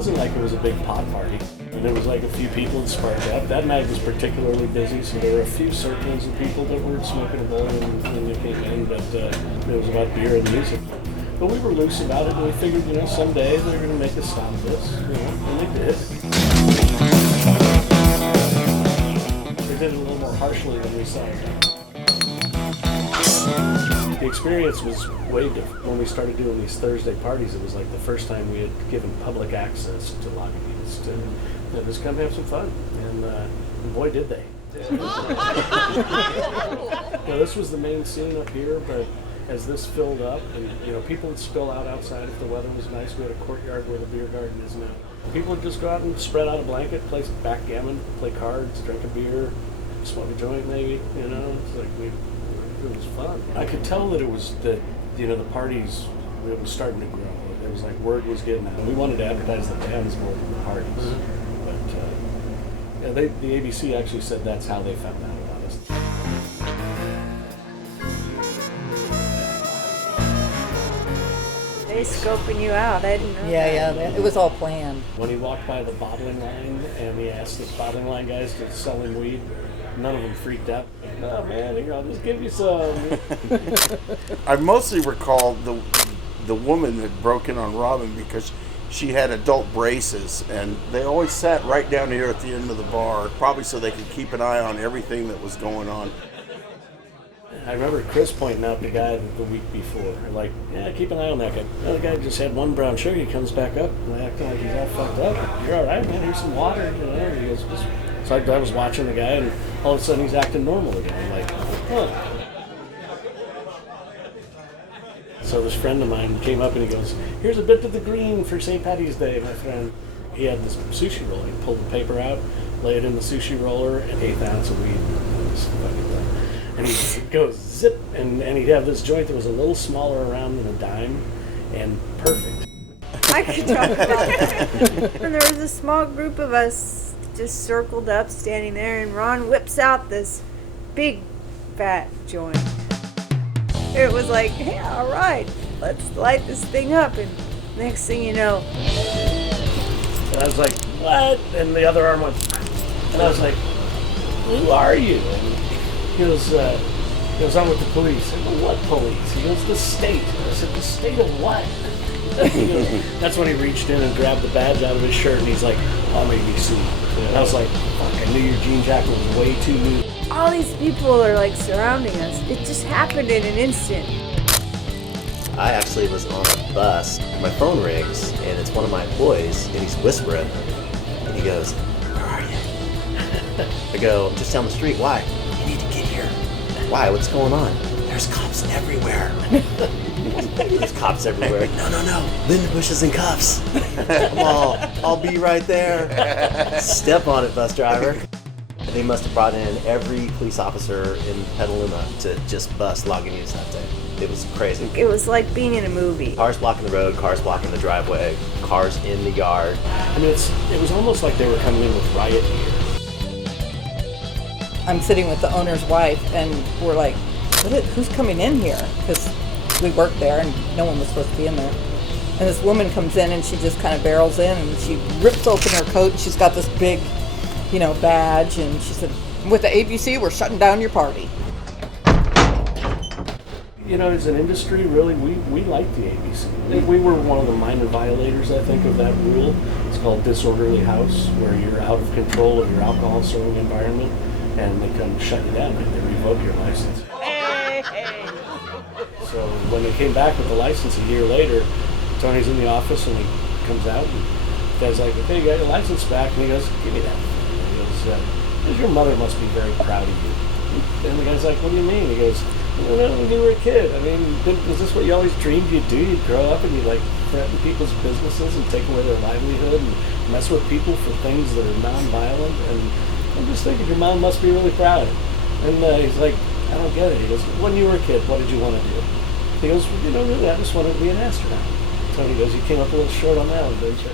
wasn't like it was a big pot party. And there was like a few people that sparked up. That night was particularly busy, so there were a few circles of people that were smoking a bowl when they came in, but it was about beer and music. But we were loose about it, and we figured, someday they're going to make us stop this, and they did. They did it a little more harshly than we saw it. The experience was way different. When we started doing these Thursday parties, it was like the first time we had given public access to Lagunitas to just come have some fun. And boy, did they. This was the main scene up here, but as this filled up, and people would spill out outside if the weather was nice. We had a courtyard where the beer garden is now. People would just go out and spread out a blanket, play backgammon, play cards, drink a beer, smoke a joint maybe, It's like it was fun. I could tell that it was the parties, it was starting to grow. It was like word was getting out. We wanted to advertise the bands more than the parties. Mm-hmm. But the ABC actually said that's how they found out about us. They scoping you out. I didn't know. Yeah, it was all planned. When he walked by the bottling line and he asked the bottling line guys to sell him weed, none of them freaked out. Oh man, here, I'll just give you some. I mostly recall the woman that broke in on Robin because she had adult braces, and they always sat right down here at the end of the bar, probably so they could keep an eye on everything that was going on. I remember Chris pointing out the guy the week before, like, yeah, keep an eye on that guy. The guy just had one brown sugar. He comes back up and acting like he's all fucked up. You're all right, man. Here's some water. And he goes, so I was watching the guy, and all of a sudden he's acting normal again. I'm like, huh. So this friend of mine came up and he goes, here's a bit of the green for St. Paddy's Day, my friend. He had this sushi roll. He pulled the paper out, lay it in the sushi roller, and 1/8 ounce of weed. And he goes zip, and he'd have this joint that was a little smaller around than a dime, and perfect. I could talk about that. And there was a small group of us just circled up, standing there, and Ron whips out this big, fat joint. It was like, hey, all right, let's light this thing up. And next thing you know, and I was like, what? And the other arm went, and I was like, who are you? And he goes, I'm with the police. I go, what police? He goes, the state. I said, the state of what? He goes, that's when he reached in and grabbed the badge out of his shirt, and he's like, I'm ABC. And I was like, fuck, I knew your jean jacket was way too new. all these people are like surrounding us. It just happened in an instant. I actually was on a bus, and my phone rings, and it's one of my employees, and he's whispering, and he goes, "Where are you?" I go, "Just down the street." "Why?" "You need to get here." "Why? What's going on?" "There's cops everywhere." "There's cops everywhere." No. Linda Bush is in cuffs. I'll be right there. Step on it, bus driver. They must have brought in every police officer in Petaluma to just bust Lagunitas that day. It was crazy. It was like being in a movie. Cars blocking the road, cars blocking the driveway, cars in the yard. I mean, it was almost like they were coming in with riot gear. I'm sitting with the owner's wife, and we're like, who's coming in here? Because we worked there, and no one was supposed to be in there. And this woman comes in, and she just kind of barrels in, and she rips open her coat, and she's got this big, badge, and she said, "With the ABC, we're shutting down your party." As an industry, really, we like the ABC. We were one of the minor violators, I think, of that rule. It's called disorderly house, where you're out of control of your alcohol-serving environment, and they come shut you down, and they revoke your license. Hey. So when they came back with the license a year later, Tony's in the office, and he comes out, and the guy's like, "Okay, you got your license back," and he goes, "Give me that." And he goes, "Your mother must be very proud of you." And the guy's like, "What do you mean?" He goes, "When you were a kid, is this what you always dreamed you'd do? You'd grow up and you'd threaten people's businesses and take away their livelihood and mess with people for things that are non-violent, and I'm just thinking your mom must be really proud." And he's like, "I don't get it." He goes, "When you were a kid, what did you want to do?" He goes, "Well, really, I just wanted to be an astronaut." Tony goes, "You came up a little short on that one, didn't you?"